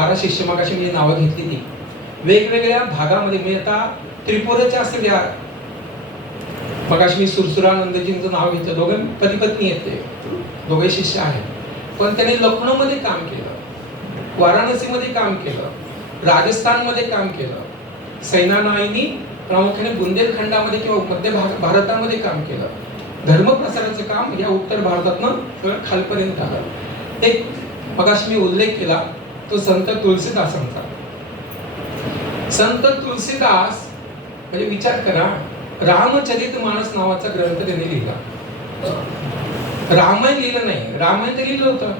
बारा शिष्य मगाशी मी नावं घेतली ती. वेगवेगळ्या भागामध्ये मी आता त्रिपुराच्या असलेल्या मगाशी मी सुरसुरानंदजींचं नाव घेतलं. दोघे पती पत्नी येते दोघे शिष्य आहेत. पण त्यांनी लखनौमध्ये काम केलं. वाराणसीमध्ये काम केलं. राजस्थानमध्ये काम केलं. सैनानाईनी प्रामुख्याने बुंदेलखंडामध्ये किंवा मध्य भाग भारतामध्ये काम केलं. धर्मप्रसाराचं काम या उत्तर भारतातनं खालपर्यंत आलं. एक मगाशी मी उल्लेख केला. तो संत तुलसीदासांचा संत तुलसीदास म्हणजे विचार करा रामचरित माणस नावाचा ग्रंथ त्यांनी लिहिला. रामायण लिहिलं नाही रामायण तर लिहिलं होतं.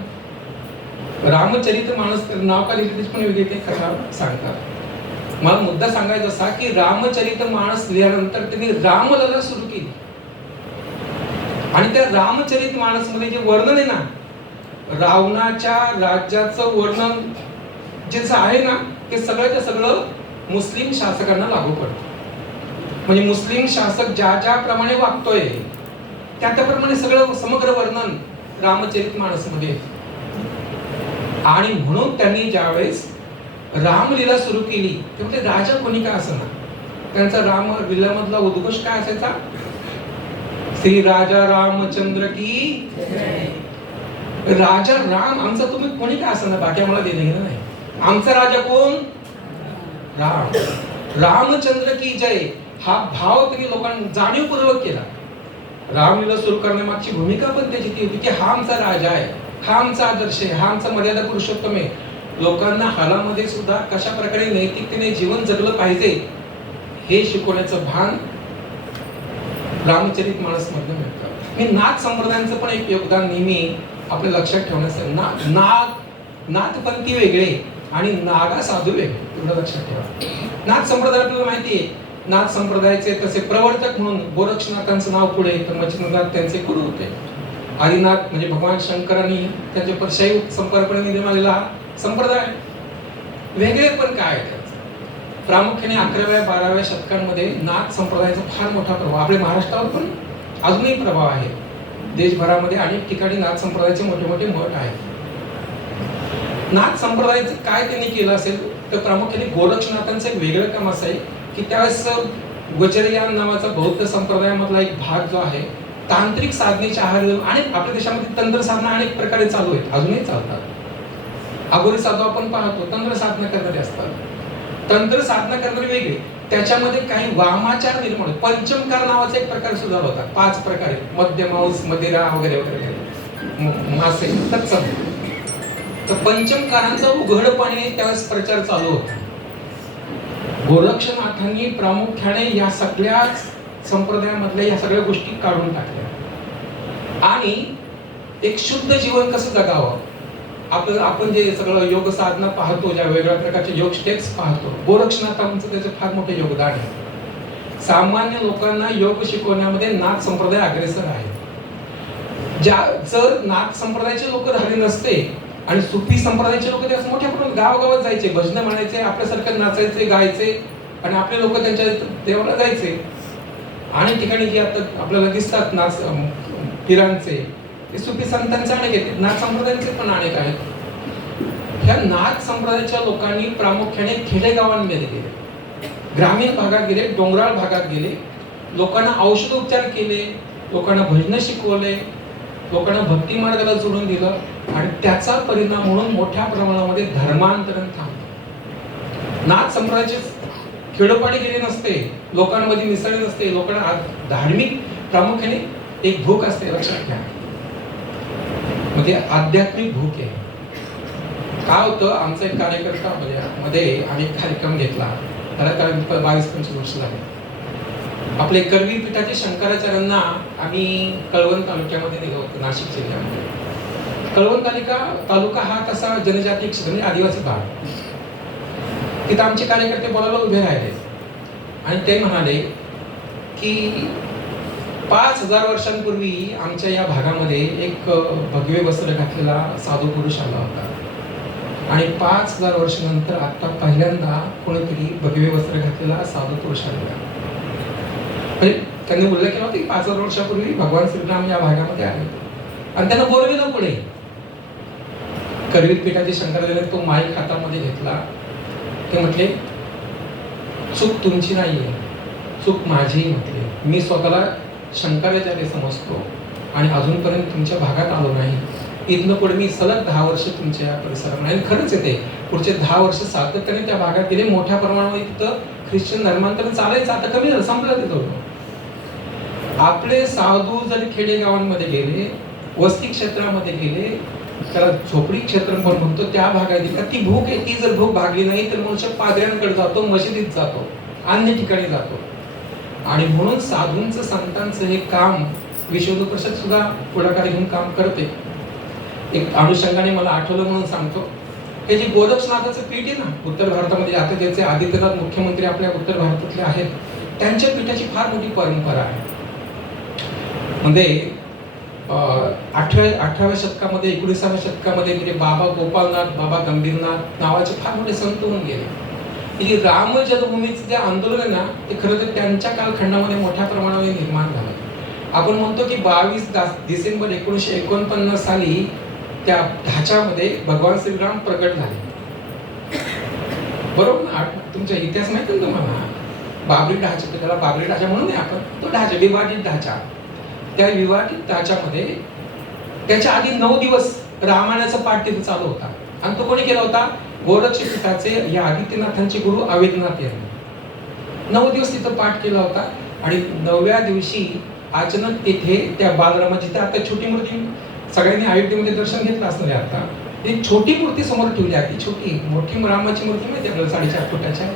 रामचरित माणस नाव का लिहिलं त्याची पण वेगळी काही कथा सांगतात. मला मुद्दा सांगायचा असा की रामचरित माणस लिहिल्यानंतर त्यांनी रामलला सुरू केली. आणि त्या रामचरित माणसमध्ये जे वर्णन आहे ना रावणाच्या राज्याचं वर्णन जे आहे ना ते सगळं सगळं मुस्लिम शासकांना लागू पडतं. म्हणजे मुस्लिम शासक ज्या ज्याप्रमाणे वागतोय त्या त्याप्रमाणे सगळं समग्र वर्णन रामचरित मानसमध्ये आणि म्हणून त्यांनी ज्यावेळेस रामलीला सुरू केली ते म्हणजे राजा कोणी का असं त्यांचा राम लीलामधला उद्घोष काय असायचा? श्री राजा रामचंद्र की राजा राम आमचा तुम्ही कोणी काय असं बाकी आम्हाला देणं घेणं नाही. आमचा राजा कोण? राम. रामचंद्र की जय हा भाव त्यांनी लोकांनी जाणीवपूर्वक केला. रामलीला सुरू करण्यामागची भूमिका पण त्याची ती होती की हा आमचा राजा आहे हा आमचा आदर्श आहे हा आमचा मर्यादा पुरुषोत्तम आहे. लोकांना हालामध्ये सुद्धा कशा प्रकारे नैतिकतेने जीवन जगलं पाहिजे हे शिकवण्याचं भान रामचरित माणस मधनं मिळतं. मी नाथ संप्रदायांचं पण एक योगदान नेहमी आपल्या लक्षात ठेवण्याचं ना नाग नाथपंथी वेगळे आणि नागा साधू वेगळे. एवढं लक्षात ठेवा. नाथ संप्रदाय आपल्याला माहिती आहे नाथ संप्रदायाचे तसे प्रवर्तक म्हणून गोरक्षनाथांचं नाव पुढे तर मच्छिंद्रनाथ त्यांचे गुरु होते. आदिनाथ म्हणजे भगवान शंकरांनी त्यांच्या परशाही संपर्काने निर्माण आलेला संप्रदाय. वेगळे पण काय आहे प्रामुख्याने अकराव्या बाराव्या शतकांमध्ये नाथ संप्रदायाचा फार मोठा प्रभाव आपल्या महाराष्ट्रावर पण अजूनही प्रभाव आहे. देशभरामध्ये अनेक ठिकाणी नाथ संप्रदायाचे मोठे मोठे मठ आहेत. नाथ संप्रदायाचं काय त्यांनी केलं असेल तर प्रामुख्याने गोरक्षनाथांचं एक वेगळं काम असं आहे की त्यावेळेस वज्रयान नावाचा बौद्ध संप्रदायामधला एक भाग जो आहे तांत्रिक साधनेच्या आहार आणि आपल्या देशामध्ये तंत्र साधना अनेक प्रकारे चालू आहेत अजूनही चालतात. अगोदर साधू आपण पाहतो तंत्र साधना करणारे असतात. तंत्र साधना करणारे वेगळे. त्याच्यामध्ये काही वामाचार निर्माण पंचमकार नावाचा एक प्रकार सुद्धा होता. पाच प्रकारे. मध्य मांस मदिरा वगैरे वगैरे मासे. तत्सम. तर पंचमकारांचा उघडपणे त्यावेळेस प्रचार चालू होता. गोरक्षनाथांनी प्रामुख्याने या सगळ्या संप्रदायामधल्या या सगळ्या गोष्टी काढून टाकल्या. आणि एक शुद्ध जीवन कसं जगावं? आपलं आपण जे सगळं योग साधना पाहतो ज्या वेगवेगळ्या प्रकारचे योग स्टेप्स पाहतो गोरक्षनाथांचं त्याचं फार मोठं योगदान आहे. सामान्य लोकांना योग शिकवण्यामध्ये नाथ संप्रदाय अग्रेसर आहे. ज्या जर नाथ संप्रदायाचे लोक झाले नसते आणि सुफी संप्रदायाचे लोक त्यास मोठ्या प्रमाणात गावागावात जायचे भजन म्हणायचे आपल्यासारखं नाचायचे गायचे आणि आपले लोक त्यांच्या देवाला जायचे. अनेक ठिकाणी जे आता आपल्याला दिसतात नाच पिरांचे ते सुफी संतांचे अनेक आहेत. नाथ संप्रदायाचे पण अनेक आहेत. ह्या नाथ संप्रदायाच्या लोकांनी प्रामुख्याने खेडेगावांमध्ये गेले. ग्रामीण भागात गेले डोंगराळ भागात गेले. लोकांना औषध उपचार केले लोकांना भजन शिकवले लोकांना भक्ती मार्गाला जोडून दिलं आणि त्याचा परिणाम म्हणून मोठ्या प्रमाणामध्ये धर्मांतरण थांबलं नाथ संप्रदायाचे खेडोपाडी गेले नसते लोकांमध्ये मिसळले नसते लोकांना धार्मिक प्रामुख्याने एक भूक असते लक्षात घ्या. म्हणजे आध्यात्मिक भूक आहे. काय होतं आमचा एक कार्यकर्ता म्हणजे मध्ये आम्ही एक कार्यक्रम घेतला. त्याला कारण बावीस पंचवीस वर्ष झाले. आपले करवी पीठाचे शंकराचार्यांना आम्ही कळवण तालुक्यामध्ये नेलं होतं नाशिक जिल्ह्यामध्ये. कळवण तालुका तालुका हा तसा जनजाती क्षेत्र म्हणजे आदिवासी भाग. तिथं आमचे कार्यकर्ते बोलायला उभे राहिले. आणि ते म्हणाले की पाच हजार वर्षांपूर्वी आमच्या या भागामध्ये एक भगवे वस्त्र घातलेला साधू पुरुष आला होता. आणि पाच हजार वर्षानंतर आता पहिल्यांदा कोणीतरी भगवे वस्त्र घातलेला साधू पुरुष आला म्हणजे त्यांनी उल्लेख केला होता की पाच हजार वर्षापूर्वी भगवान श्रीराम या भागामध्ये आले आणि त्यांना बोलविलं पुढे. करवीत पीठाचे शंकराचार्य तो माईक हातामध्ये घेतला. ते म्हटले चूक तुमची नाही आहे चूक माझी म्हटले. मी स्वतःला शंकराचार्य समजतो आणि अजूनपर्यंत तुमच्या भागात आलो नाही. इथनं पुढे मी सलग दहा वर्ष तुमच्या या परिसरामध्ये आणि खरंच येते. पुढचे दहा वर्ष सातत्याने त्या भागात गेले. मोठ्या प्रमाणावर तिथं ख्रिश्चन धर्मांतरण चालायचं. आता कमी झालं. संपलं तिथं. आपले साधू जर खेडेगावांमध्ये गेले वस्ती क्षेत्रामध्ये गेले त्याला झोपडी क्षेत्र पण म्हणतो त्या भागात गेला. ती भूक आहे. ती जर भूक भागली नाही तर मनुष्य पादऱ्यांकडे जातो मशिदीत जातो अन्य ठिकाणी जातो. आणि म्हणून साधूंचं संतांचं हे काम विश्व परिषद सुद्धा पुढाकार घेऊन काम करते. एक अनुषंगाने मला आठवलं म्हणून सांगतो. हे जे गोरक्षनाथाचं पीठ आहे ना उत्तर भारतामध्ये आता ज्याचे आदित्यनाथ मुख्यमंत्री आपल्या उत्तर भारतातले आहेत त्यांच्या पीठाची फार मोठी परंपरा आहे. म्हणजे अठराव्या अठराव्या शतकामध्ये एकोणीसाव्या शतकामध्ये म्हणजे बाबा गोपालनाथ बाबा गंभीरनाथ नावाचे फार मोठे संत होऊन गेले. हे राम जन्मभूमीचं जे आंदोलन आहे ना ते खरं तर त्यांच्या कालखंडामध्ये मोठ्या प्रमाणामध्ये निर्माण झालं आपण म्हणतो की बावीस डिसेंबर एकोणीसशे एकोणपन्नास साली त्या ढाच्यामध्ये भगवान श्रीराम प्रकट झाले. बरोबर ना? तुमचा इतिहास माहिती ना तुम्हाला? बाबरी ढाचा त्याला बाबरी ढाचा म्हणून आपण तो ढाचा विवाहित ढाचा. त्या विभाजित ढाच्यामध्ये त्याच्या आधी नऊ दिवस रामायणाचा पाठ तिथे चालू होता. आणि तो कोणी केला होता? गोरक्षपीठाचे या आदित्यनाथांचे गुरु आवेदनाथ यांनी. नऊ दिवस तिथं पाठ केला होता आणि नवव्या दिवशी अचानक तिथे त्या बालरामाची त्या आता छोटी मूर्ती सगळ्यांनी अयोध्येमध्ये दर्शन घेतलं असणार आहे आता. ती छोटी मूर्ती समोर ठेवली आहे. ती छोटी मोठी रामाची मूर्ती माहिती आपल्याला साडेचार फुटाच्या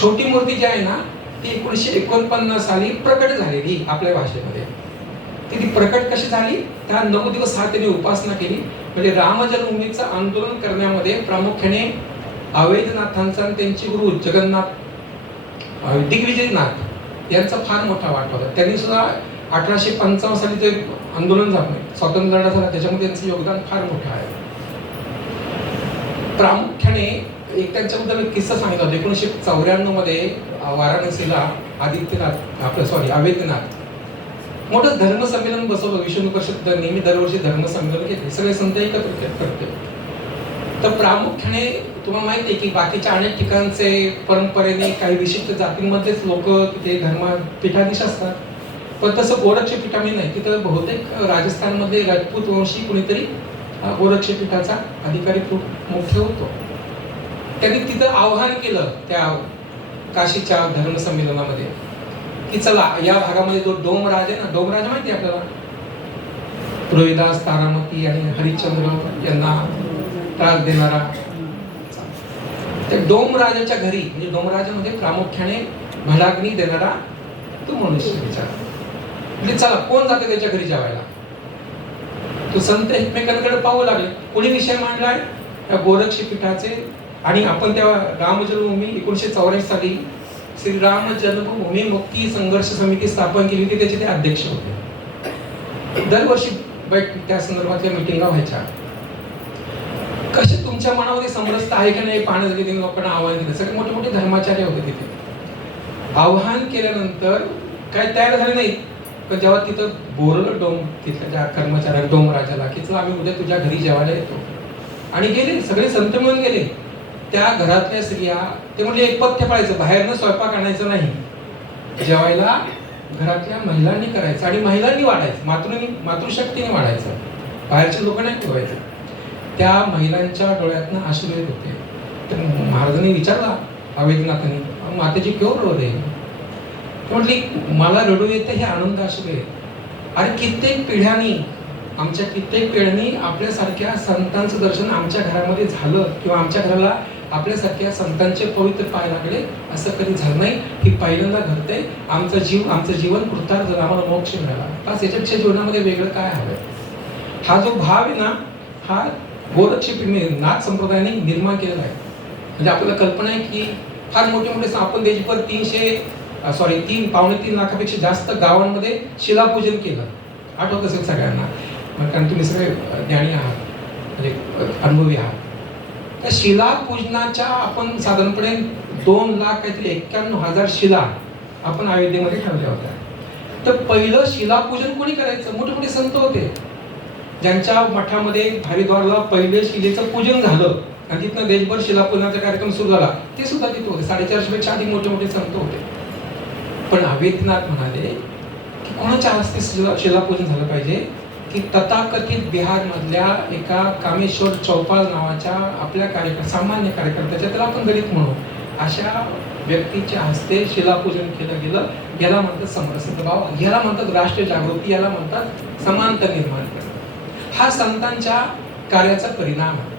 छोटी मूर्ती जी आहे ना ती एकोणीसशे एकोणपन्नास साली प्रकट झालेली आपल्या भाषेमध्ये. ती ती प्रकट कशी झाली? त्या नऊ दिवस हा त्यांनी उपासना केली. म्हणजे राम जन्मभूमीचं आंदोलन करण्यामध्ये प्रामुख्याने अवैधनाथांचा आणि त्यांचे गुरु जगन्नाथ दिग्विजयनाथ यांचा फार मोठा वाटा होता. त्यांनी सुद्धा अठराशे पंचावन्न साली जे आंदोलन झालं. स्वातंत्र्य लढा झाला. त्याच्यामध्ये त्यांचं योगदान फार मोठं आहे. प्रामुख्याने एक त्यांच्याबद्दल किस्सा सांगितला होता. एकोणीसशे चौऱ्याण्णवमध्ये वाराणसीला आदित्यनाथ आपलं सॉरी अवैधनाथ मोठं धर्मसंमेलन बसवलं विष्णू परिषद नेहमी दरवर्षी धर्मसंमेलन घेते सगळे संत एकत्र करते. तर प्रामुख्याने तुम्हाला माहिती आहे की बाकीच्या अनेक ठिकाणचे परंपरेने काही विशिष्ट जातींमधलेच लोक तिथे धर्म पीठाधीश असतात. पण तसं गोरक्ष पीठामध्ये नाही. तिथं बहुतेक राजस्थानमध्ये राजपूत वंशी कुणीतरी अं, गोरक्ष पीठाचा अधिकारी खूप मुख्य होतो. त्यांनी तिथं आव्हान केलं त्या काशीच्या धर्मसंमेलनामध्ये. की चला या भागामध्ये जो डोमराज आहे ना डोमराज माहिती आपल्याला? रोहिदास तारामती आणि हरिश्चंद्र यांना त्रास देणारा. त्या डोमराजाच्या घरी म्हणजे डोमराजामध्ये प्रामुख्याने भडाग्नी देणारा तो मनुष्य विचार म्हणजे चला कोण जाते त्याच्या घरी जेवायला? तो संत एकमेकांकडे पाहू लागले. कोणी विषय मांडलाय? त्या गोरक्षी आणि आपण त्या रामजन्मभूमी एकोणीशे चौऱ्याऐंशी साली श्रीराम जन्मभूमी मुक्ती संघर्ष समिती स्थापन केली होती त्याचे ते अध्यक्ष होते. दरवर्षी बैठ त्या संदर्भातल्या मिटिंगा व्हायच्या. कसे तुमच्या मनामध्ये समरसता आहे की नाही पाहण्यासाठी त्यांनी लोकांना आव्हान दिलं. सगळे मोठे मोठे धर्माचार्य होते तिथे. आव्हान केल्यानंतर काय तयार झाले नाही पण जेव्हा तिथं बोरलं डोम तिथल्या ज्या कर्मचाऱ्या डोमराजाला की चला आम्ही उद्या तुझ्या घरी जेवायला येतो. आणि गेले सगळे संत मिळून गेले. त्या घरातल्या स्त्रिया ते म्हणजे एक पथ्य पाळायचं बाहेरनं स्वयंपाक आणायचं नाही. जेवायला घरातल्या महिलांनी करायचं आणि महिलांनी वाढायचं मातृनी मातृशक्तीने वाढायचं. बाहेरचे लोक नाही ठेवायचं त्या महिलांच्या डोळ्यातनं अश्रू येत होते. तर महाराजांनी विचारला अवेदनाथांनी मातेची केव्हा रडू आहे म्हटली मला रडू येते हे आनंद अश्रू आहे. कित्येक पिढ्यांनी आमच्या कित्येक पिढ्यांनी आपल्यासारख्या संतांचं दर्शन आमच्या घरामध्ये झालं किंवा आमच्या घराला आपल्यासारख्या संतांचे पवित्र पाय लागले असं कधी झालं नाही. ही पहिल्यांदा घडतंय आमचा जीव आमचं जीवन कृतार्थ झालं आम्हाला मोक्ष मिळाला आज याच्यापेक्षा जीवनामध्ये वेगळं काय हवंय? हा जो भाव आहे ना हा गोरक्षिपीने नाथ संप्रदायाने निर्माण केलेला आहे. म्हणजे आपल्याला कल्पना आहे की फार मोठे मोठे सा- आपण देशभर तीनशे सॉरी तीन पावणे तीन लाखापेक्षा जास्त गावांमध्ये शिलापूजन केलं. आठवत असेल सगळ्यांना. कारण तुम्ही सगळे ज्ञानी आहात. म्हणजे अनुभवी आहात. त्या शिलापूजनाच्या आपण साधारणपणे दोन लाख काहीतरी एक्क्याण्णव हजार शिला आपण अयोध्येमध्ये ठेवल्या होत्या. तर पहिलं शिलापूजन कोणी करायचं? मोठे मोठे संत होते. ज्यांच्या मठामध्ये हरिद्वारला पहिले शिलेचं पूजन झालं आणि तिथनं देशभर शिलापूजनाचा कार्यक्रम सुरू झाला ते सुद्धा तिथे होते. साडेचारशेपेक्षा आधी मोठे मोठे संत होते. पण अवेदनाथ म्हणाले की कोणाच्या हस्ते शिला शिलापूजन झालं पाहिजे? की तथाकथित बिहारमधल्या एका कामेश्वर चौपाल नावाच्या आपल्या कार्यक्रम सामान्य कार्यकर्त्याच्या त्याला आपण दलित म्हणू. अशा व्यक्तीच्या हस्ते शिलापूजन केलं गेलं. याला म्हणतात समरसिद्ध भाव याला म्हणतात राष्ट्रीय जागृती. याला म्हणतात समानता निर्माण करणं. हा संतांच्या कार्याचा परिणाम आहे.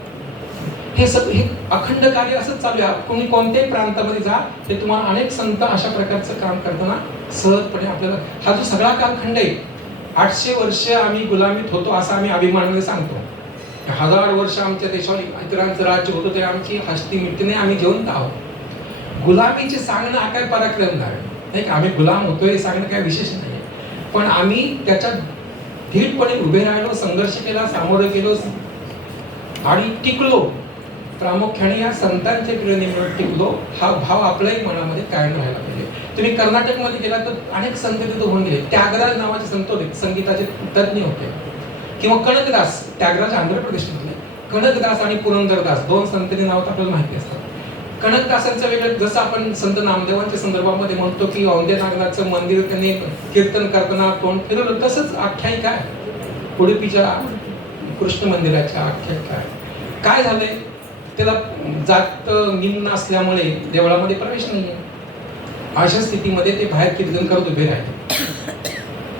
हे सग हे अखंड कार्य असंच चालू आहे. तुम्ही कोणत्याही प्रांतामध्ये जा ते तुम्हाला अनेक संत अशा प्रकारचं काम करताना सहजपणे आपल्याला हा जो सगळा कालखंड आहे आठशे वर्ष आम्ही गुलामीत होतो असं आम्ही अभिमानाने सांगतो. हजार वर्ष आमच्या देशावर इतरांचं राज्य होतं ते आमची हस्ती मिटणे आम्ही घेऊन आहोत. गुलामीचे सांगणं हा काय पराक्रम नाही नाही का? आम्ही गुलाम होतोय हे सांगणं काय विशेष नाही. पण आम्ही त्याच्यात धीटपणे उभे राहिलो संघर्ष केला सामोरं गेलो आणि टिकलो. प्रामुख्याने या संतांच्या प्रेरणेमुळे टिकलो. हा भाव आपल्याही मनामध्ये कायम राहायला पाहिजे. तुम्ही कर्नाटकमध्ये गेला तर अनेक संत तिथे होऊन गेले त्यागराज नावाचे संत होते संगीताचे तज्ज्ञ होते. किंवा कनकदास त्यागराज आंध्र प्रदेशमधले. कनकदास आणि पुरंदरदास दोन संतने नाव आपल्याला माहिती असतात. कनकदासांचं वेगळं जसं आपण संत नामदेवांच्या संदर्भामध्ये म्हणतो की औंदे नागनाथचं मंदिर त्यांनी कीर्तन करताना तोंड फिरवलं तसंच आख्यायिका आहे. उडुपीच्या कृष्ण मंदिराच्या आख्यायिका आहे. काय झालंय? त्याला जात निम्न असल्यामुळे देवळामध्ये प्रवेश नाहीये. अशा स्थितीमध्ये ते बाहेर कीर्तन करत उभे राहिले.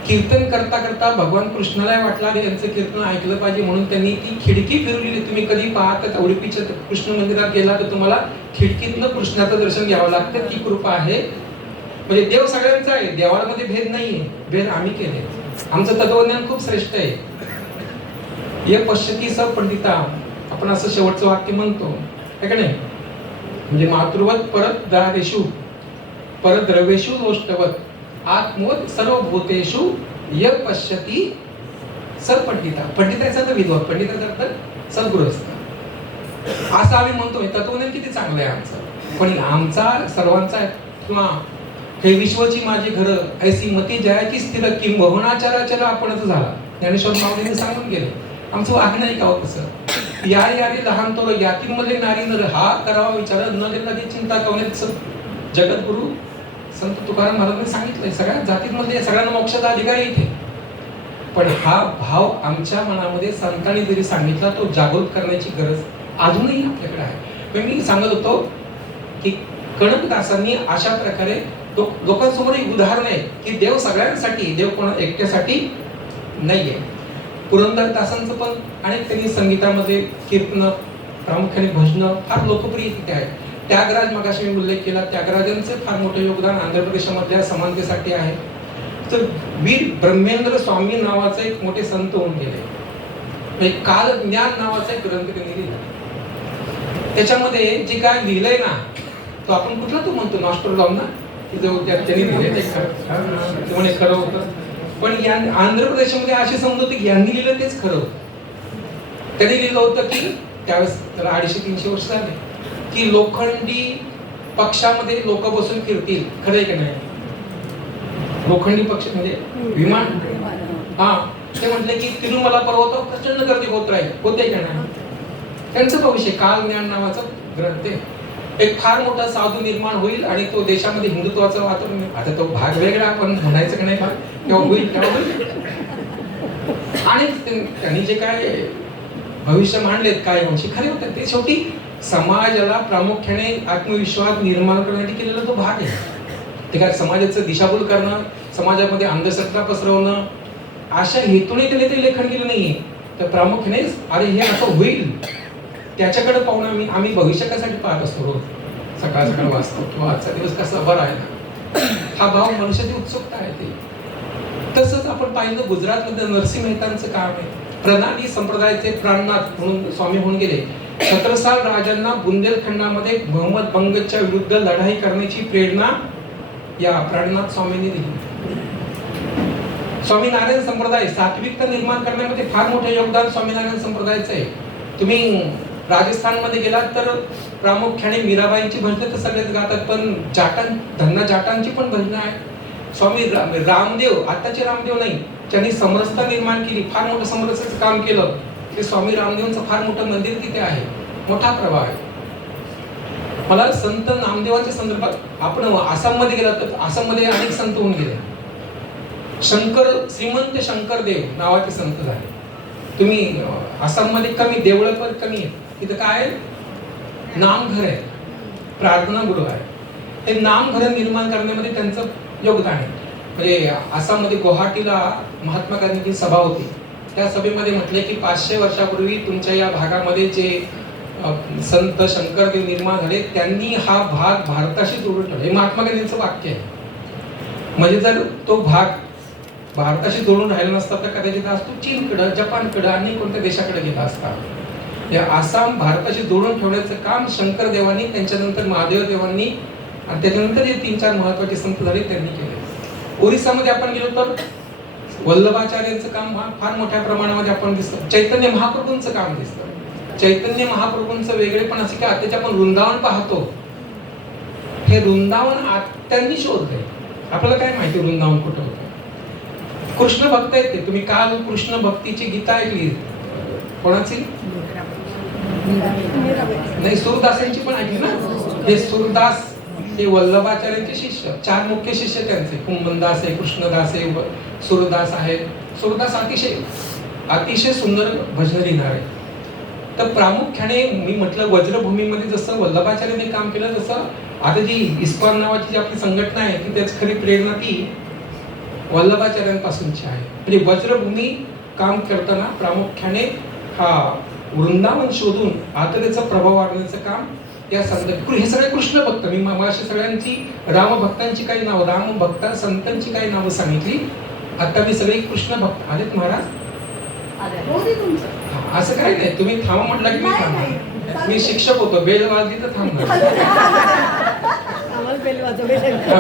कीर्तन करता करता भगवान कृष्णाला वाटला अरे यांचं कीर्तन ऐकलं पाहिजे म्हणून त्यांनी ती खिडकी फिरवलेली तुम्ही कधी पाहता उडपीच्या कृष्ण मंदिरात गेला तर तुम्हाला खिडकीतनं कृष्णाचं दर्शन घ्यावं लागतं. ती कृपा आहे. म्हणजे देव सगळ्यांचा आहे. देवामध्ये भेद नाहीये. भेद आम्ही केले. आमचं तत्वज्ञान खूप श्रेष्ठ आहे. ये पश्चिती सब पंडिता. आपण असं शेवटचं वाक्य म्हणतो. आहे का नाही? म्हणजे मातृवत परत दारेषु परत द्रव्येषु लोष्टवत आत्मवत सर्व भूतेषु य पश्यती स पंडिता पंडिताचा अर्थ विद्वान पंडिताचा तर सद्गृहस्थ। असं आम्ही म्हणतोय तत्वज्ञान किती चांगलं आहे आमचं. पण आमचा सर्वांचा किंवा हे विश्वची माझी घरं ऐसी मती जयाची स्थिर किंबहुनाचाराचार आपणच झाला. ज्ञानेश्वर माऊलीने सांगून गेले आमचं वागणं आहे का हो तसं? या यारी लहान तो यातीमध्ये नारी नर हा करावा विचार न कधी चिंता कवण्यात जगद्गुरु संत तुकाराम महाराजांनी सांगितलंय सगळ्या जातींमध्ये सगळ्यांना मोक्षाचा अधिकार इथे. पण हा भाव आमच्या मनामध्ये संतांनी जरी सांगितला तो जागृत करण्याची गरज अजूनही आपल्याकडे आहे. पण मी सांगत होतो की कणकदासांनी अशा प्रकारे लोकांसमोर एक उदाहरण आहे की देव सगळ्यांसाठी देव कोणा एकट्यासाठी नाहीये. पुरंदरदासांचं पण अनेक त्यांनी संगीतामध्ये कीर्तन प्रामुख्याने भजनं फार लोकप्रिय तिथे आहे त्यागराज मगाशी मी उल्लेख केला त्यागराजांचे फार मोठे योगदान आंध्र प्रदेशामधल्या समानतेसाठी आहे. तर वीर ब्रह्मेंद्र स्वामी नावाचे एक मोठे संत होऊन गेले. म्हणजे काल ज्ञान नावाचा एक ग्रंथ त्यांनी लिहिला. त्याच्यामध्ये जे काय लिहिलंय ना तो आपण कुठला तो म्हणतो? नॉस्ट्रोलॉम ना? त्यांनी लिहिले म्हणे खरं होतं. पण या आंध्र प्रदेशमध्ये असे समजत होते की यांनी लिहिलं तेच खरं होतं. त्यांनी लिहिलं होतं की त्यावेळेस त्याला अडीचशे तीनशे वर्ष झाले. की लोखंडी पक्षामध्ये लोक बसून फिरतील. खरं आहे की नाही? लोखंडी पक्ष म्हणजे विमान? हा. ते म्हटले की तिरुमला पर्वतावर प्रचंड गर्दी होत राहील. होते का नाही? त्यांचं भविष्य काल ज्ञान नावाचा ग्रंथ आहे. एक फार मोठा साधू निर्माण होईल आणि तो देशामध्ये हिंदुत्वाचं वातावरण आता तो भाग वेगळा आपण म्हणायचं का नाही तेव्हा होईल आणि त्यांनी जे काय भविष्य मांडलेत काय अंशी खरे होते ते शेवटी समाजाला प्रामुख्याने आत्मविश्वास निर्माण करण्यासाठी केलेला तो भाग आहे. ते काय समाजाचं दिशाभूल करणं समाजामध्ये अंधश्रद्धा पसरवणं अशा हेतूने त्याने ते लेखन केलं नाही तर प्रामुख्याने अरे हे असं होईल. त्याच्याकडे पाहून आम्ही आम्ही भविष्यकासाठी पाहत असतो रोज. सकाळ सकाळ वाचतो किंवा आजचा दिवस कसा बरा आहे ना. हा भाव मनुष्याची उत्सुकता आहे ते. तसंच आपण पाहिलं गुजरातमध्ये नरसिंह मेहतांचं काम आहे. प्रणाली संप्रदायाचे प्राणनाथ म्हणून स्वामी होऊन गेले. छत्रसाल राजांना बुंदेलखंडामध्ये मोहम्मद बंगच्या विरुद्ध लढाई करण्याची प्रेरणा या प्राणनाथ स्वामींनी दिली. स्वामीनारायण संप्रदाय सात्विकता निर्माण करण्यामध्ये फार मोठे योगदान स्वामीनारायण संप्रदायाचं आहे. तुम्ही राजस्थानमध्ये गेलात तर प्रामुख्याने मीराबाईंची भजनं तर सगळेच गातात पण जाटां धन्ना जाटांची पण भजनं आहेत. स्वामी रामदेव आताचे रामदेव नाही त्यांनी समरसता निर्माण केली फार मोठं समरसाचं काम केलं. ते स्वामी रामदेवांचं फार मोठं मंदिर तिथे आहे. मोठा प्रभाव आहे. मला संत नामदेवाच्या संदर्भात आपण आसाममध्ये गेला तर आसाममध्ये अनेक संत होऊन गेले. शंकर श्रीमंत शंकरदेव नावाचे संत झाले. तुम्ही आसाममध्ये कमी देवळं पण कमी आहेत. तिथं काय आहे? नामघर आहे. प्रार्थना गृह आहे. हे नामघर निर्माण करण्यामध्ये त्यांचं योगदान आहे. म्हणजे आसाममध्ये गुवाहाटीला महात्मा गांधीची सभा होती. त्या सभेमध्ये म्हटले की पाचशे वर्षापूर्वी तुमच्या या भागामध्ये जे संत शंकरदेव निर्माण झाले त्यांनी हा भाग भारताशी जोडून ठेवला. हे महात्मा गांधींचं वाक्य आहे. म्हणजे जर तो भाग भारताशी जोडून राहिला नसता तर कदाचित आज तो चीनकडं जपानकडं आणि कोणत्या देशाकडे गेला असता. या आसाम भारताशी जोडून ठेवण्याचं काम शंकर देवांनी त्यांच्यानंतर महादेव देवांनी आणि त्याच्यानंतर जे तीन चार महत्त्वाचे संत झाले त्यांनी केले. ओरिसामध्ये आपण गेलो तर वल्लभाचार्यांचं काम फार मोठ्या प्रमाणामध्ये आपण दिसतं. चैतन्य महाप्रभूंचं काम दिसतं. चैतन्य महाप्रभूंचं वेगळेपण असे की आता आपण वृंदावन पाहतो. हे वृंदावन आत्यांनी शोधलंय. आपल्याला काय माहिती वृंदावन कुठं होतं? कृष्ण भक्त आहेत ते. तुम्ही काल कृष्ण भक्तीची गीता ऐकली. कोणाची? नाही सुरदासांची पण ऐकली ना? हे सुरदास हे वल्लभाचार्यांचे शिष्य चार मुख्य शिष्य त्यांचे. कुंभनदास आहे कृष्णदास आहे सूरदास सुरदास आहे. सुरदास अतिशय अतिशय सुंदर भजन लिहिणार आहे तर प्रामुख्याने मी म्हटलं वज्रभूमीमध्ये जसं वल्लभाचार्यांनी काम केलं तसं आता जी इस्कॉन नावाची जी आपली संघटना आहे ती त्याच खरी प्रेरणा ती वल्लभाचार्यांपासूनची आहे. म्हणजे वज्रभूमी काम करताना प्रामुख्याने हा वृंदावन शोधून आतरेचा प्रभाव वाढवण्याचं काम या संत हे सगळे कृष्ण भक्त. मी अशी सगळ्यांची रामभक्तांची काही नावं रामभक्त संतांची काही नावं सांगितली. आता मी सगळे कृष्ण भक्त आलेत महाराज. हा, असं काही नाही. तुम्ही थांबा म्हटलं की मी. मी शिक्षक होतो. बेल वाजली तर थांबणार.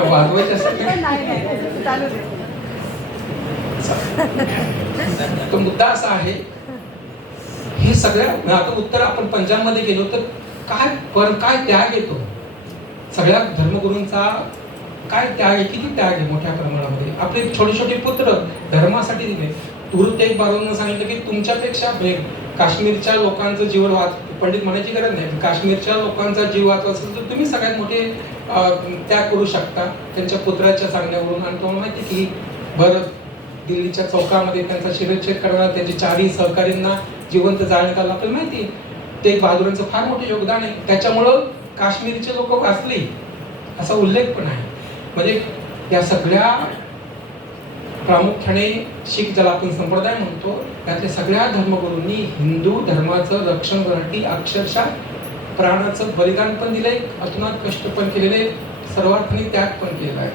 वाजवायची. तो मुद्दा असा आहे हे सगळ्या आता उत्तर आपण पंजाबमध्ये गेलो तर काय पर काय त्याग येतो? सगळ्या धर्मगुरूंचा काय त्याग आहे? किती त्याग आहे मोठ्या प्रमाणामध्ये? आपले छोटे छोटे पुत्र धर्मासाठी दिले. गुरु तेग सांगितलं की तुमच्यापेक्षा भेट काश्मीरच्या लोकांचं जीव वाच पंडित म्हणायची गरज नाही. काश्मीरच्या लोकांचा जीव वाचवा असेल तर तुम्ही सगळ्यात मोठे त्याग करू शकता. त्यांच्या पुत्राच्या सांगण्यावरून. आणि तुम्हाला माहिती की भर दिल्लीच्या चौकामध्ये त्यांचा शिरच्छेद करणार त्यांचे चारही सहकारींना जिवंत जाळण्यात आलं. आपल्याला माहिती ते तेग फार मोठं योगदान आहे. त्याच्यामुळं काश्मीरचे लोक वाचले. असा उल्लेख पण आहे. म्हणजे या सगळ्या प्रामुख्याने शीख ज्याला आपण संप्रदाय म्हणतो त्यातल्या सगळ्या धर्मगुरूंनी हिंदू धर्माचं रक्षण करण्यासाठी अक्षरशः प्राणाचं बलिदान पण दिलंय अतुनात कष्ट पण केलेले सर्वार्थाने त्याग पण केलेला आहे.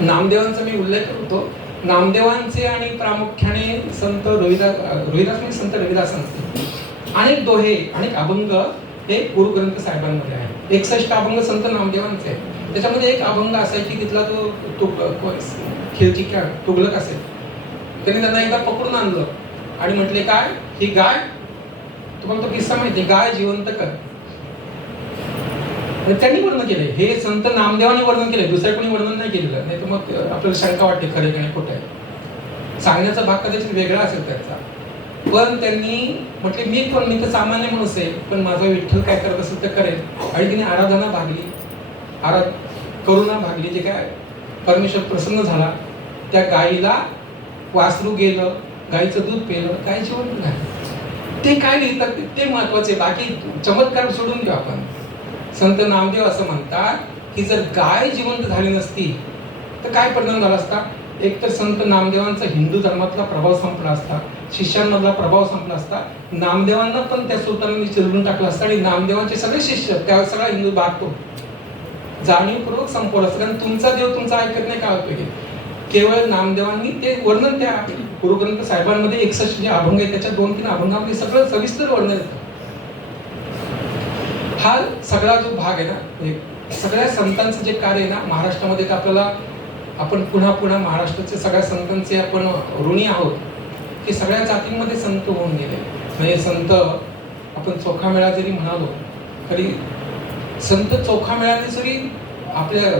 नामदेवांचा मी उल्लेख करतो. नामदेवांचे आणि प्रामुख्याने संत रोहिदास रोहिदास म्हणजे संत रविदासांचे अनेक दोहे अनेक अभंग हे गुरु ग्रंथ साहेबांमध्ये आहे एकसष्ट अभंग संत नामदेवांचे आहे त्याच्यामध्ये एक अभंग असा आहे की तिथला तो तो खिलची तुगलक असेल त्यांनी त्यांना एकदा पकडून आणलं आणि म्हटले काय? ही गाय? तुम्हाला तो किस्सा माहिती गाय जिवंत कर. त्यांनी वर्णन केले. हे संत नामदेवाने वर्णन केले. दुसऱ्या कोणी वर्णन नाही केलेलं. नाही तर मग आपल्याला शंका वाटते खरे की नाही खोटं आहे. सांगण्याचा भाग कदाचित वेगळा असेल त्याचा. पण त्यांनी म्हटले मी पण मी तर सामान्य माणूस आहे पण माझा विठ्ठल काय करत असेल तर करेल. आणि तिने आराधना भागली. आरा करुणा भागली जे काय परमेश्वर प्रसन्न झाला. त्या गायीला वासरू गेलं गाईचं दूध पेलं गाय जिवंत नाही ते काय लिहितात ते- ते महत्त्वाचे बाकी चमत्कार सोडून देऊ आपण. संत नामदेव असं म्हणतात की जर गाय जिवंत झाली नसती तर काय परिणाम झाला असता? एक तर संत नामदेवांचा हिंदू धर्मातला प्रभाव संपला असता. शिष्यांमधला प्रभाव संपला असता नामदेवांना पण त्या सुलतानांनी चिरडून टाकला असतं आणि नामदेवांचे सगळे शिष्य त्या सगळा हिंदू भागतो जाणीवपूर्वक संपवलं असतं कारण तुमचा देव तुमचा ऐकत नाही का उपयोगी केवळ नामदेवांनी ते वर्णन त्या गुरुग्रंथ साहेबांमध्ये एकसष्ट जे अभंग आहे त्याच्या दोन तीन अभंगामध्ये सगळं सविस्तर वर्णन येतं. हा सगळा जो भाग आहे ना सगळ्या संतांचं जे कार्य आहे ना महाराष्ट्रामध्ये तर आपल्याला आपण पुन्हा पुन्हा महाराष्ट्राचे सगळ्या संतांचे आपण ऋणी आहोत. की सगळ्या जातींमध्ये संत होऊन गेले. म्हणजे संत आपण चोखा मेळा जरी म्हणालो तरी संत चोखा मेळाने जरी आपल्या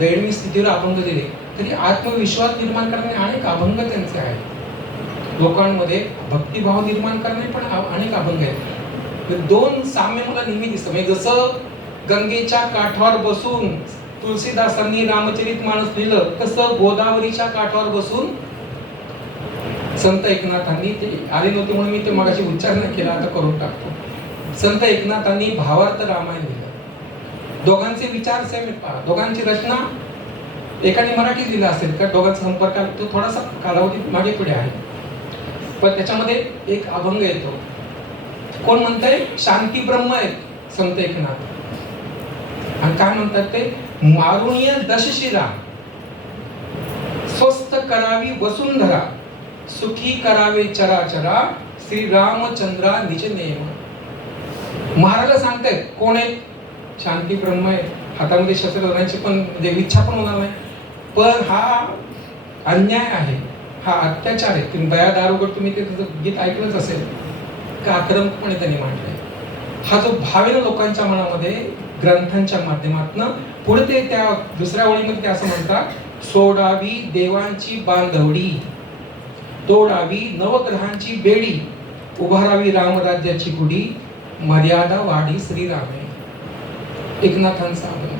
दैनंदिन स्थितीवर अभंग दिले तरी आत्मविश्वास निर्माण करणे अनेक अभंग त्यांचे आहेत. लोकांमध्ये भक्तिभाव निर्माण करणे पण अनेक अभंग आहेत. दोन साम्य मला नेहमी दिसतं. म्हणजे जसं गंगेच्या काठावर बसून तुलसीदासांनी रामचरित माणूस लिहिलं तसं गोदावरीच्या काठावर बसून संत एकनाथांनी ते आले नव्हते म्हणून मी ते मगाशी उच्चार नाही केला आता करून टाकतो. संत एकनाथांनी भावार्थ रामायण लिहिलं. दोघांचे विचार सेम पहा. दोघांची रचना एकाने मराठी लिहिलं असेल का दोघांचा संपर्क तो थोडासा कालावधी मागे पुढे आहे. पण त्याच्यामध्ये एक अभंग येतो. कोण म्हणतंय? शांती ब्रह्म आहेत संत एकनाथ. आणि काय म्हणतात ते? मारुणीय दशशिरा. स्वस्त करावी वसुंधरा. सुखी करावे चराचरा श्री रामचंद्रा निज नेम. महाराज सांगतायत कोण आहे? शांती ब्रह्म आहे. हातामध्ये शस्त्र धरण्याची पण म्हणजे इच्छा पण होणार नाही. पण हा अन्याय आहे. हा अत्याचार आहे. तुम्ही दया दारोगड तुम्ही ते गीत ऐकलंच असेल. का आक्रमकपणे त्यांनी मांडलंय हा जो भाव आहे ना लोकांच्या मनामध्ये ग्रंथांच्या माध्यमातून पुढे ते त्या दुसऱ्या ओळीमध्ये ते असं म्हणतात सोडावी देवांची बांधवडी. तोडावी नवग्रहांची बेडी उभारावी रामराज्याची गुढी मर्यादा वाढी श्रीरामे. एकनाथांचा अभंग.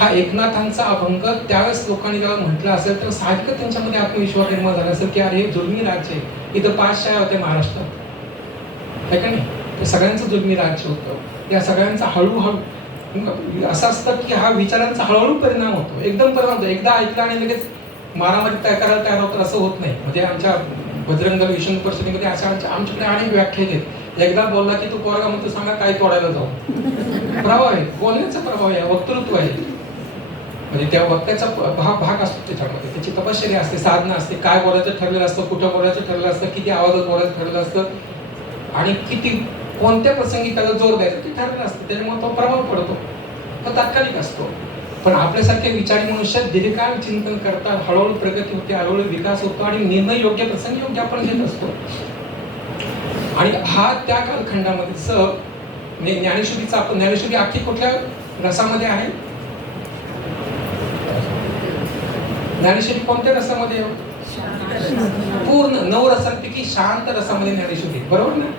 हा एकनाथांचा अभंग त्यावेळेस लोकांनी जेव्हा म्हटलं असेल तर साहजिकच त्यांच्यामध्ये आत्मविश्वास निर्माण झाला असेल की अरे हे जुलमी राज्य आहे. इथं पाच शाळा होत्या महाराष्ट्रात. आहे का नाही? ते सगळ्यांचं जुलमी राज्य होतं. त्या सगळ्यांचा हळूहळू असं असतं की हा विचारांचा हळूहळू परिणाम होतो. एकदम परिणाम होतो. एकदा ऐकला आणि लगेच मारामारी तयार करायला तयार होतात असं होत नाही. म्हणजे आमच्या बजरंग विष्णू परिषदेमध्ये अशा आमच्या आमच्याकडे अनेक व्याख्या आहेत. एकदा बोलला की तू पोरगा म्हणतो सांगा काय तोडायला जाऊ. प्रभाव आहे. बोलण्याचा प्रभाव आहे. वक्तृत्व आहे. म्हणजे त्या वक्त्याचा भाग भाग असतो त्याच्यामध्ये. त्याची तपश्चर्या असते साधना असते. काय बोलायचं ठरलेलं असतं कुठं बोलायचं ठरलेलं असतं किती आवाजात बोलायचं ठरलेलं असतं आणि किती कोणत्या प्रसंगी त्याला जोर द्यायचा ते ठरलेलं असतं. त्याच्यामुळे तो प्रभाव पडतो. तो तात्कालिक असतो. पण आपल्यासारखे विचारी मनुष्य दीर्घकाळ चिंतन करतात हळूहळू प्रगती होते हळूहळू विकास होतो आणि निर्णय योग्य प्रसंगी योग्य आपण घेत असतो. आणि हा त्या कालखंडामध्ये स ज्ञानेश्वरीचा आपण ज्ञानेश्वरी आखी कुठल्या रसामध्ये आहे? ज्ञानेश्वरी कोणत्या रसामध्ये पूर्ण नऊ रसांपैकी शांत रसामध्ये ज्ञानेश्वरी बरोबर ना?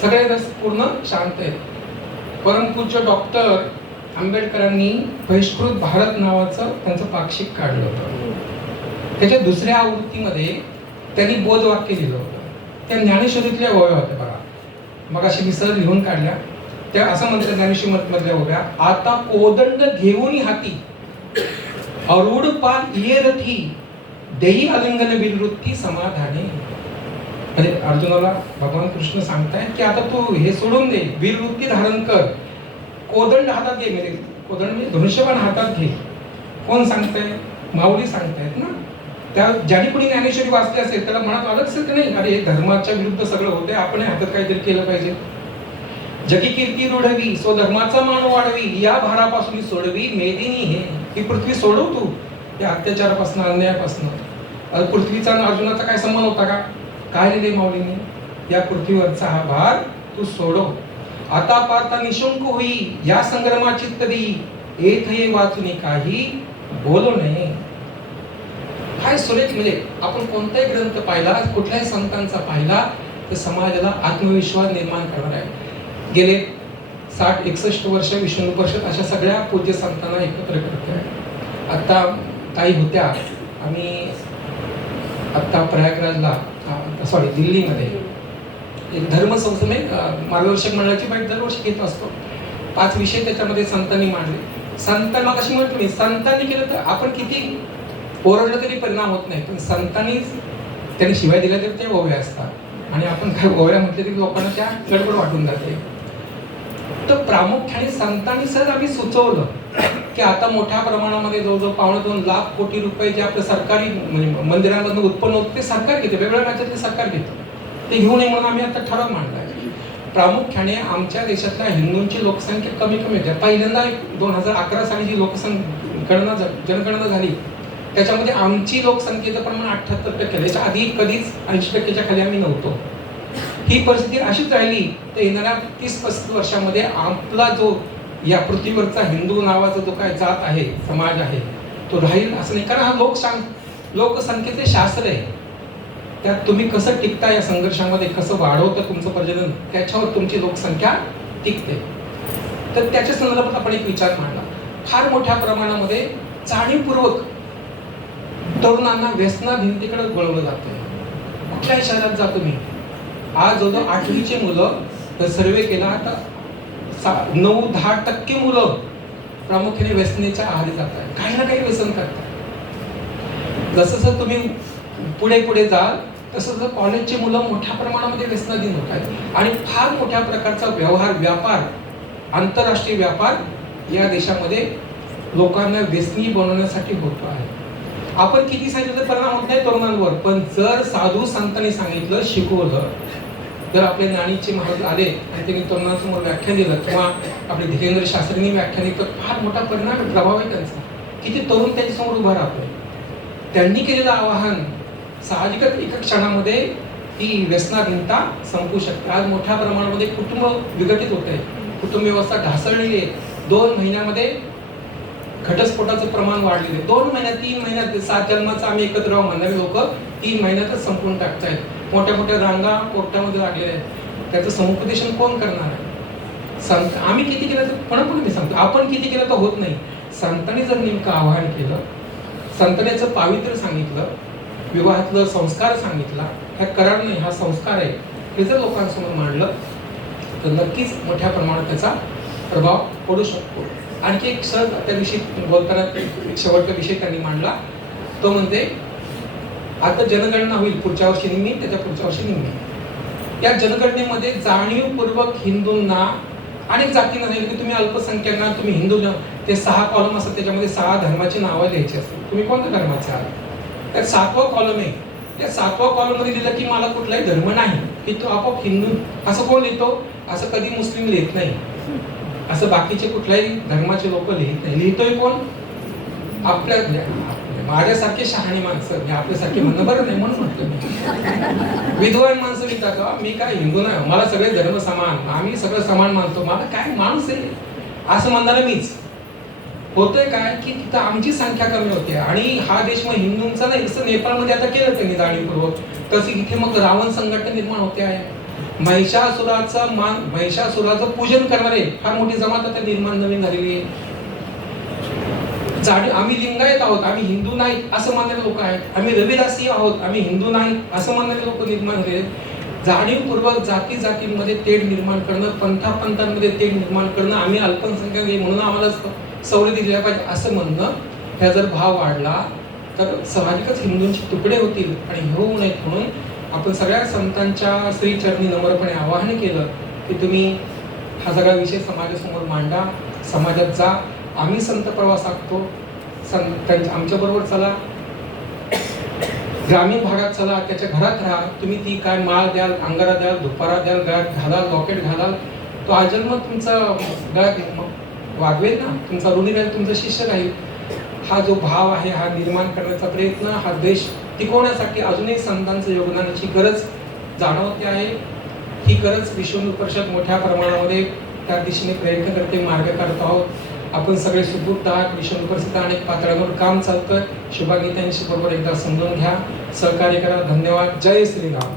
सगळे रस पूर्ण शांत आहेत. परमपूज्य डॉक्टर आंबेडकरांनी बहिष्कृत भारत नावाचं त्यांचं पाक्षिक काढलं होतं. त्याच्या दुसऱ्या आवृत्तीमध्ये त्यांनी बोधवाक्य लिहिलं होतं. त्या ज्ञानेश्वरीतल्या ओव्या होत्या बघा. मग अशी मी सर लिहून काढल्या. त्या असं म्हणतात ज्ञानेश्वरी मधल्या ओव्या आता कोदंड घेऊन हाती. अरुड पाल ये रथी देही अलिंगन विनवृत्ती समाधाने. म्हणजे अर्जुनाला भगवान कृष्ण सांगतायत की आता तू हे सोडून दे. वीरवृत्ती धारण कर. कोदंड हातात घे मेरे. कोदंड म्हणजे धनुष्यबाण हातात घे. कोण सांगताय? माऊली सांगतायत ना. त्या ज्याने कोणी ज्ञानेश्वरी वाचली असेल त्याला मनात आलं असेल की नाही? अरे हे धर्माच्या विरुद्ध सगळं होते आपण हातात काहीतरी केलं पाहिजे. जगी कीर्ती रुढवी सो धर्माचा मान वाढवी या भारापासून सोडवी मेदिनी हे. ही पृथ्वी सोडव तू या अत्याचारापासून अन्यायापासून. अरे पृथ्वीचा अर्जुनाचा काय संबंध होता का? काय लिहिले माऊलीने? या पृथ्वीवरचा हा भार तू सोडव. आता पाहता निशंक होई या संग्रमाची तरी येत हे वाचून काही बोलू नये. काय सुरेख म्हणजे आपण कोणताही ग्रंथ पाहिला कुठल्याही संतांचा पाहिला तर समाजाला आत्मविश्वास निर्माण करणार आहे. गेले साठ एकसष्ट वर्ष विष्णू परिषद अशा सगळ्या पूज्य संतांना एकत्र करते आहे आता काही होत्या. आम्ही आत्ता प्रयागराजला सॉरी दिल्लीमध्ये एक धर्म संस्थेने मार्गदर्शक मंडळाची बैठक दरवर्षी घेत असतो. पाच विषय त्याच्यामध्ये संतांनी मांडले. संतांना कशी म्हणतो मी संतांनी केलं तर आपण किती ओरडलं तरी परिणाम होत नाही पण संतांनी त्यांनी शिवाय दिल्या तरी ते ओव्या असतात. आणि आपण काय ओव्या म्हटले तरी लोकांना त्या गडबड वाटून जाते. तर प्रामुख्याने संतांनी सर आम्ही सुचवलं की आता मोठ्या प्रमाणामध्ये जवळजवळ पावणे दोन लाख कोटी रुपये जे आपलं सरकारी म्हणजे मंदिरांमधून उत्पन्न होतं ते सरकार घेते वेगवेगळ्या राज्यातले सरकार घेतं. ते घेऊ नये म्हणून आम्ही आता ठराव मांडला आहे. प्रामुख्याने आमच्या देशातल्या हिंदूंची लोकसंख्या कमी कमी होते पहिल्यांदा दोन हजार अकरा साली जी लोकसंख्या गणना जनगणना झाली त्याच्यामध्ये आमची लोकसंख्येचं प्रमाण अठ्ठ्याहत्तर टक्के. त्याच्या आधी कधीच ऐंशी टक्क्याच्या खाली आम्ही नव्हतो. ही परिस्थिती अशीच राहिली तर येणाऱ्या तीस पस्तीस वर्षामध्ये आपला जो या पृथ्वीवरचा हिंदू नावाचा जो काय जात आहे समाज आहे तो राहील असं नाही. कारण हा लोकशां लोकसंख्येचे शास्त्र आहे. त्यात तुम्ही कसं टिकता या संघर्षामध्ये कसं वाढवतं तुमचं प्रजनन त्याच्यावर तुमची लोकसंख्या टिकते. तर त्याच्या संदर्भात आपण एक विचार मांडला. फार मोठ्या प्रमाणामध्ये जाणीवपूर्वक तरुणांना व्यसना भिंतीकडे वळवलं जातं कुठल्याही शहरात जा तुम्ही. आज जवळजवळ आठवीचे मुलं जर सर्वे केला तर सा- नऊ दहा टक्के मुलं प्रामुख्याने व्यसनेच्या आहारी जात आहेत. काही ना काही व्यसन करतात. जसं जसं तुम्ही पुढे पुढे जाल तसं जसं कॉलेजचे मुलं मोठ्या प्रमाणामध्ये व्यसनाधीन होत आहेत आणि फार मोठ्या प्रकारचा व्यवहार व्यापार आंतरराष्ट्रीय व्यापार या देशामध्ये लोकांना व्यसनी बनवण्यासाठी होतो आहे. आपण किती सांगितलं तर परिणाम होत नाही तरुणांवर पण जर साधू संतांनी सांगितलं शिकवलं जर आपले नाणीचे महाराज आले आणि त्यांनी तरुणांसमोर व्याख्यान दिलं किंवा आपले धीरेंद्र शास्त्रींनी व्याख्यान दिलं तर फार मोठा परिणाम प्रभाव आहे त्यांचा. किती तरुण त्यांच्यासमोर उभा राहतोय. त्यांनी केलेलं आवाहन साहजिकच एका क्षणामध्ये ही व्यसनाधीनता संपू शकते. आज मोठ्या प्रमाणामध्ये कुटुंब विघटित होत आहे कुटुंब व्यवस्था ढासळलेली आहे. दोन महिन्यामध्ये घटस्फोटाचं प्रमाण वाढलेलं आहे. दोन महिन्यात तीन महिन्यात सात जन्माचं आम्ही एकत्र राहू म्हणणारे लोक. तीन महिन्यातच संपून टाकतायत. मोठ्या मोठ्या रांगा कोर्टामध्ये लागलेल्या आहेत. त्याचं समुपदेशन कोण करणार आहे? संत आम्ही किती केलं तर पण पण सांगतो. आपण किती केलं तर होत नाही. संतांनी जर नेमकं आवाहन केलं संतनेचं पावित्र्य सांगितलं विवाहातलं संस्कार सांगितला ह्या करार नाही हा संस्कार आहे. हे जर लोकांसमोर मांडलं तर नक्कीच मोठ्या प्रमाणात त्याचा प्रभाव पडू शकतो. आणखी एक सहज त्याविषयी बोलताना एक शेवटचा विषय त्यांनी मांडला तो म्हणजे आता जनगणना होईल पुढच्या वर्षी निम्मी त्याच्या पुढच्या वर्षी निम्मी. या जनगणनेमध्ये जाणीवपूर्वक हिंदूंना आणि जातींना सांगितलं की तुम्ही अल्पसंख्याकांना तुम्ही हिंदू ते सहा कॉलम असतात त्याच्यामध्ये सहा धर्माची नावं लिहायची असतात. तुम्ही कोणत्या धर्माचे आहात? तर सातवा कॉलम आहे. त्या सातवा कॉलममध्ये लिहिलं की मला कुठलाही धर्म नाही. की तो आपोआप हिंदू. असं कोण लिहितो? असं कधी मुस्लिम लिहित नाही. असं बाकीचे कुठल्याही धर्माचे लोक लिहित नाही. लिहितोय कोण? आपल्या. माझ्यासारखे शहाणी माणसं. मी आपल्यासारखे म्हणणं बरं नाही म्हणून म्हटलं मी. विद्वान माणसं लिहितात का मी काय हिंदू नाही. मला सगळे धर्म समान. आम्ही सगळं समान मानतो. मला काय माणूस आहे? असं म्हणणारा मीच. होतंय काय की तिथं आमची संख्या कमी होते. आणि हा देश मग हिंदूंचा नाही जसं नेपाळमध्ये आता केलं त्यांनी जाणीवपूर्वक. तसे इथे मग रावण संघटना निर्माण होते आहे. महिषासुराचा मान महिषासुराचं पूजन करणारे फार मोठी जमात आता निर्माण नवीन झालेली आहे. जाणी आम्ही लिंगायत आहोत आम्ही हिंदू नाही असं मानणारे लोक आहेत. आम्ही रविदासी आहोत आम्ही हिंदू नाही असं मानणारे लोक निर्माण झाले जाणीवपूर्वक जाती जातींमध्ये तेढ निर्माण करणं पंथापंथांमध्ये तेढ निर्माण करणं आम्ही अल्पसंख्याक म्हणून आम्हाला असतं सवलती दिल्या पाहिजे असं म्हणणं ह्या जर भाव वाढला तर साहजिकच हिंदूंचे तुकडे होतील आणि हे होऊ नयेत म्हणून आपण सगळ्या संतांच्या श्रीचरणी नम्रपणे आवाहन केलं की तुम्ही हा सगळा विषय समाजासमोर मांडा समाजात जा. आम्ही संत प्रवास आखतो. संत त्यांच्या आमच्याबरोबर चला. ग्रामीण भागात चला त्याच्या घरात राहा. तुम्ही ती काय माळ द्याल अंगारा द्याल दुपारा द्याल गळ्यात घालाल लॉकेट घालाल तो आजन्म तुमचा गळ्यात वागवेल ना? तुमचा ऋणी राहील तुमचा शिष्य राहील हा जो भाव आहे हा निर्माण करण्याचा प्रयत्न हा देश टिकवण्यासाठी अजूनही संतांचं योगदानाची गरज जाणवते आहे. ही गरज विश्वहिंदू परिषद मोठ्या प्रमाणामध्ये त्या दिशेने प्रयत्न करते मार्ग काढत आहोत. आपण सगळे सुदृढ आहात. विश्वहिंदू परिषद अनेक पातळ्यांवर काम चालतं शुभागीतांशी बरोबर एकदा समजून घ्या. सहकार्य करा. धन्यवाद. जय श्रीराम.